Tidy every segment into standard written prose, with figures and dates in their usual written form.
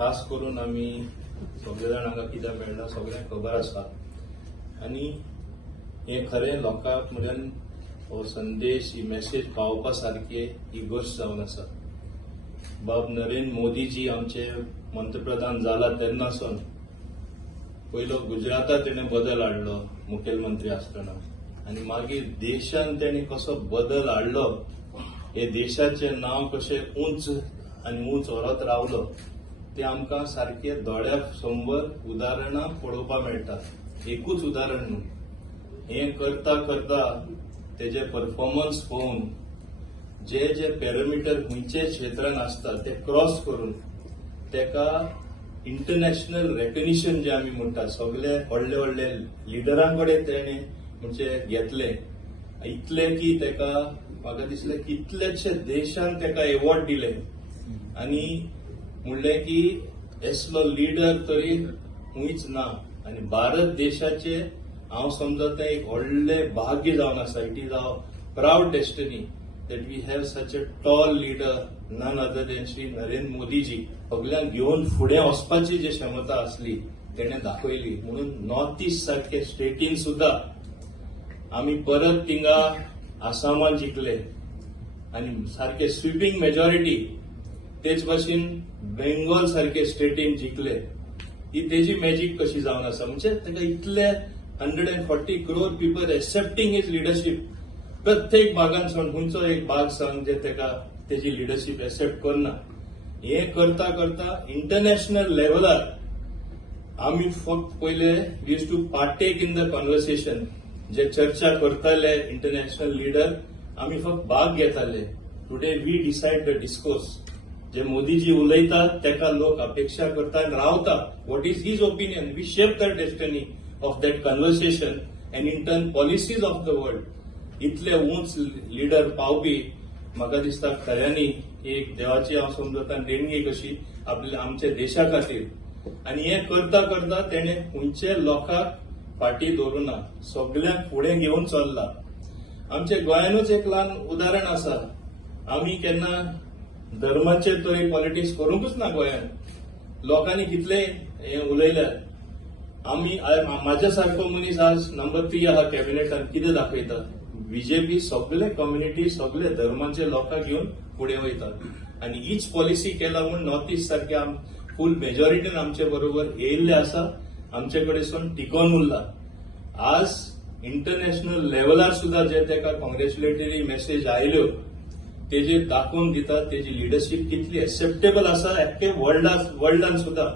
खास करून आम्ही सगळे जाण हांगा कित्याक मेळ्ळा सगळ्यांक खबर आसा आनी हे खरें लोकांक म्हळ्यार हो संदेश ही मेसेज पावपा सारखे ही गोष्ट जावन आसा. बाब नरेंद्र मोदीजी आमचे पंतप्रधान जाला तेन्नासून पयलो गुजरातात तेणें बदल हाडलो मुखेलमंत्री आसतना आनी मागीर देशान तेणें कसो बदल हाडलो, हे देशाचें नांव कशें उंच आनी उंच व्हरत रावलो ते आमकां सारखे दोळ्या समोर उदाहरणां पळोवपाक मेळटा. एकूच उदाहरण न्हू, हें करता करता तेजे परफॉर्मन्स पळोवन जे जे पॅरामिटर खंयचे क्षेत्रांत आसता ते क्रॉस करून तेका इंटरनॅशनल रेकग्निशन जे आमी म्हणटा सगळे व्हडले व्हडले लिडरां कडेन तेणें म्हणजे घेतले. इतले की तेका म्हाका दिसलें कितलेशे देशान तेका एवॉर्ड दिले आनी म्हणलें की असलो लिडर तरी खंयच ना आनी भारत देशाचे हांव समजता एक व्हडलें भाग्य जावन आसा. It is our proud destiny that we have such a tall leader, none other than Shri Narendra Modiji. सगळ्यांक घेवन फुडें वचपाची जी क्षमता आसली तेणें दाखयली. म्हणून नॉर्थ इस्ट सारखे स्टेटीन सुद्धा आमी परत थिंगा आसामात जिखले आनी सारखे स्विपींग मेजॉरिटी तेच भाशेन बेंगॉल सारखे स्टेटीन जिखले. ही तेजी मॅजिक कशी जावन आसा म्हणजे ताका इतले 140 crore people accepting his leadership. प्रत्येक भागांसून खंयचो एक भाग सांग जे तेका तेजी लिडरशीप एक्सेप्ट करना. हे करता करता इंटरनॅशनल लेवलार आमी फक्त पयले we use to partake in the conversation. जे चर्चा करताले इंटरनॅशनल लिडर आमी फक्त भाग घेताले. Today we decide the discourse. जे मोदीजी उलयतात तेका लोक अपेक्षा करता आनी रावता. What is his opinion? We shape the destiny of that conversation and in turn policies of the world. इतले उंच लिडर पावपी म्हाका दिसता खऱ्यांनी एक देवाची हांव समजता देणगी कशी आपल्या आमच्या देशा खातीर. आनी हे करता करता तेणें खंयचे लोकांक फाटी दवरुना, सगळ्यांक फुडें घेवन चल्ला. आमच्या गोंयानूच एक ल्हान उदाहरण आसा. आमी केन्ना धर्माचेर तरी पॉलिटिक्स करूंकच ना गोंयान. लोकांनी कितले हे उलयल्यात. आमी म्हाज्या सारको मनीस आज नंबर 3 आहा कॅबिनेटान कितें दाखयता? बीजेपी सगळे कम्युनिटी सगळे धर्माचे लोकांक घेवन फुडें वयतात आनी हीच पॉलिसी केला म्हूण नॉर्थ इस्ट सारख्या फूल मेजॉरिटीन आमचे बरोबर येयल्ले आसा. आमचे कडेन टिकोवन उरला. आज इंटरनॅशनल लेवलार सुद्धा जे तेका कॉंग्रॅच्युलेटरी मेसेज आयल्यो तेजे दाखोवन दिता तेजी लिडरशीप कितली एक्सेप्टेबल आसा एक्के वर्ल्डान सुद्धा.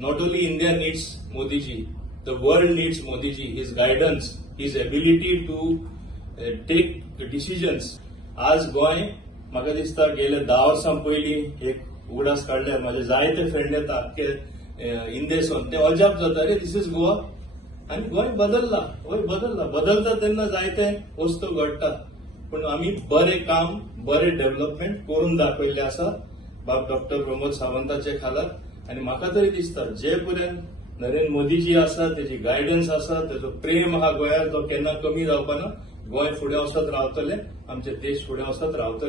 Not only India needs Modiji, the world needs Modiji. His guidance, his ability to take decisions. आज गोंय म्हाका दिसता गेले 10 वर्सां पयलीं एक उगडास काडल्यार म्हाजे जायते फ्रेंड येता आख्खे इंडियेसून ते अजाप जाता रे दिस इज गोवा. आनी गोंय बदलला, गोंय बदलला. बदलता तेन्ना जायते वस्तू घडटा पूण आमी बरें काम बरें डेव्हलपमेंट करून दाखयले आसा बाब डॉक्टर प्रमोद सावंताचे खाला. आनी म्हाका तरी दिसता जे पर्यंत नरेंद्र मोदीजी आसा तेजी गायडन्स आसा तेजो प्रेम आहा गोंयार तो केन्ना कमी जावपाना. गोंय फुडें वचत रावतले, आमचे देश फुडें वचत रावतले.